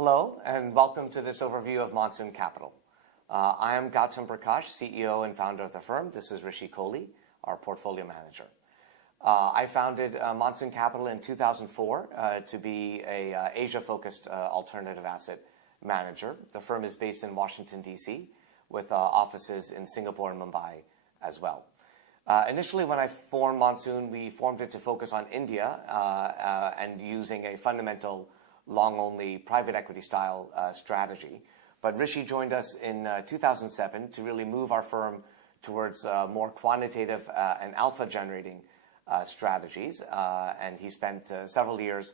Hello, and welcome to this overview of Monsoon Capital. I am Gautam Prakash, CEO and founder of the firm. This is Rishi Kohli, our portfolio manager. I founded Monsoon Capital in 2004 to be a Asia-focused alternative asset manager. The firm is based in Washington, D.C., with offices in Singapore and Mumbai as well. Initially, when I formed Monsoon, we formed it to focus on India and using a fundamental long-only private equity style strategy. But Rishi joined us in 2007 to really move our firm towards more quantitative and alpha-generating strategies. And he spent several years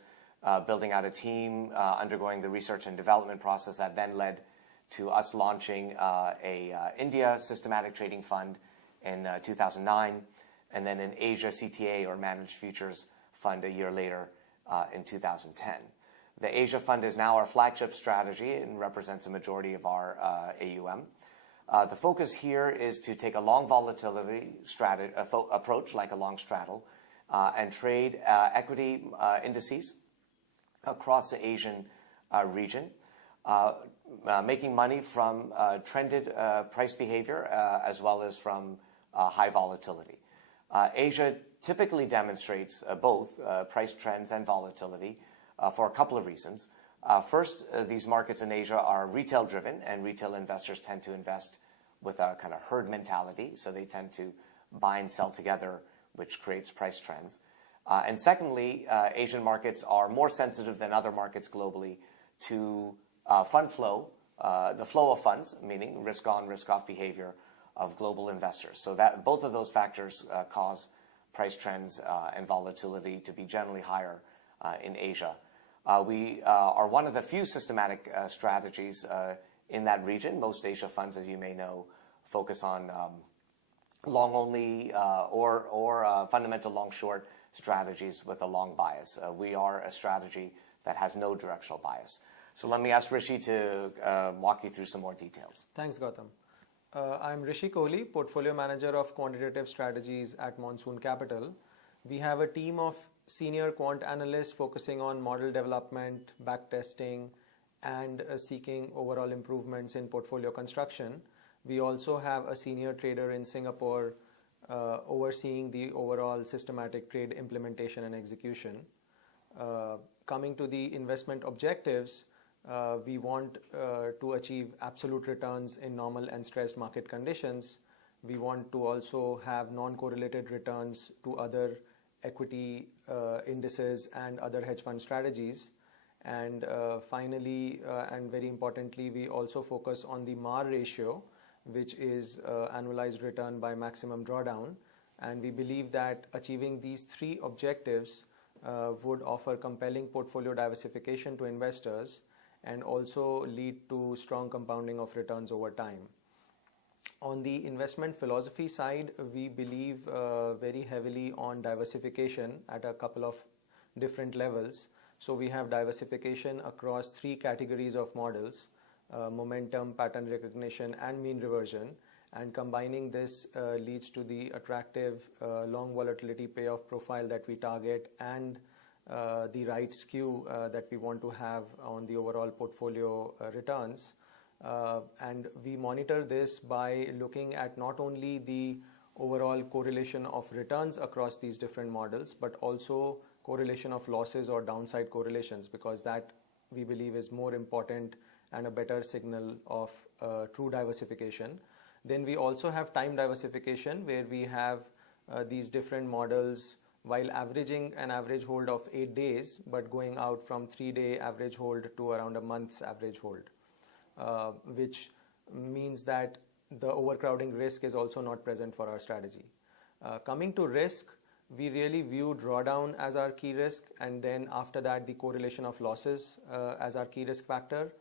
building out a team, undergoing the research and development process that then led to us launching a India systematic trading fund in 2009, and then an Asia CTA or managed futures fund a year later in 2010. The Asia fund is now our flagship strategy and represents a majority of our AUM. The focus here is to take a long volatility approach, like a long straddle, and trade equity indices across the Asian region, making money from trended price behavior as well as from high volatility. Asia typically demonstrates both price trends and volatility for a couple of reasons. First, these markets in Asia are retail driven, and retail investors tend to invest with a kind of herd mentality, so they tend to buy and sell together, which creates price trends. And secondly, Asian markets are more sensitive than other markets globally to fund flow, the flow of funds, meaning risk on, risk off behavior of global investors. So that both of those factors cause price trends and volatility to be generally higher in Asia. We are one of the few systematic strategies in that region. Most Asia funds, as you may know, focus on long only or fundamental long short strategies with a long bias. We are a strategy that has no directional bias. So let me ask Rishi to walk you through some more details. Thanks, Gautam. I'm Rishi Kohli, portfolio manager of quantitative strategies at Monsoon Capital. We have a team of senior quant analysts focusing on model development, backtesting, and seeking overall improvements in portfolio construction. We also have a senior trader in Singapore overseeing the overall systematic trade implementation and execution. Coming to the investment objectives, we want to achieve absolute returns in normal and stressed market conditions. We want to also have non-correlated returns to other equity indices and other hedge fund strategies. And finally, and very importantly, we also focus on the MAR ratio, which is annualized return by maximum drawdown. And we believe that achieving these three objectives would offer compelling portfolio diversification to investors and also lead to strong compounding of returns over time. On the investment philosophy side, we believe very heavily on diversification at a couple of different levels. So we have diversification across three categories of models: momentum, pattern recognition, and mean reversion. And combining this leads to the attractive long volatility payoff profile that we target and the right skew that we want to have on the overall portfolio returns. And we monitor this by looking at not only the overall correlation of returns across these different models, but also correlation of losses or downside correlations, because that we believe is more important and a better signal of true diversification. Then we also have time diversification, where we have these different models while averaging an average hold of 8 days, but going out from 3-day average hold to around a month's average hold. Which means that the overcrowding risk is also not present for our strategy. Coming to risk, we really view drawdown as our key risk, and then after that the correlation of losses as our key risk factor.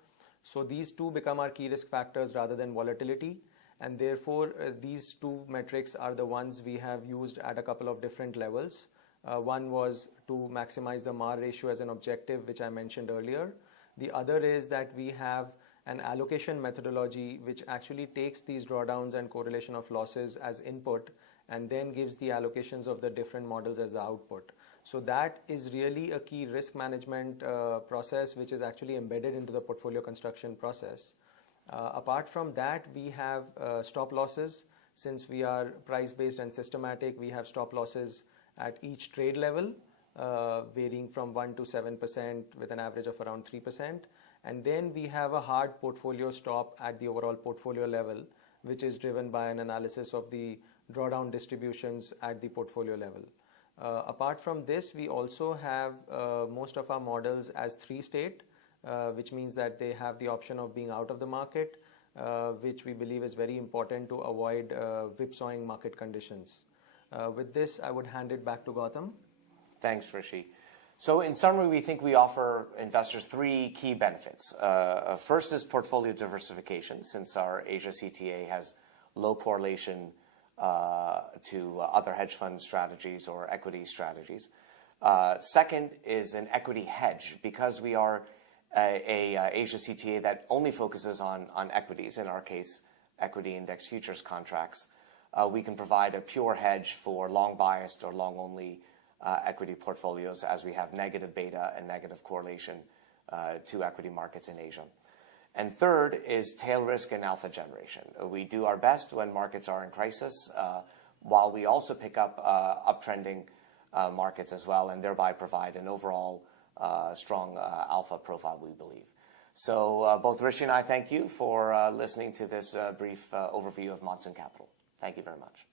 So these two become our key risk factors rather than volatility, and therefore these two metrics are the ones we have used at a couple of different levels. One was to maximize the MAR ratio as an objective, which I mentioned earlier. The other is that we have an allocation methodology which actually takes these drawdowns and correlation of losses as input and then gives the allocations of the different models as the output. So that is really a key risk management process, which is actually embedded into the portfolio construction process. Apart from that, we have stop losses. Since we are price-based and systematic, we have stop losses at each trade level, varying from 1 to 7% with an average of around 3%. And then we have a hard portfolio stop at the overall portfolio level, which is driven by an analysis of the drawdown distributions at the portfolio level. Apart from this, we also have most of our models as 3-state, which means that they have the option of being out of the market, which we believe is very important to avoid whipsawing market conditions. With this, I would hand it back to Gautam. Thanks, Rishi. So in summary, we think we offer investors 3 key benefits. First is portfolio diversification, since our Asia CTA has low correlation to other hedge fund strategies or equity strategies. Second is an equity hedge, because we are a Asia CTA that only focuses on equities, in our case, equity index futures contracts. We can provide a pure hedge for long biased or long only equity portfolios, as we have negative beta and negative correlation to equity markets in Asia. And third is tail risk and alpha generation. We do our best when markets are in crisis, while we also pick up uptrending markets as well, and thereby provide an overall strong alpha profile, we believe. So both Rishi and I thank you for listening to this brief overview of Monsoon Capital. Thank you very much.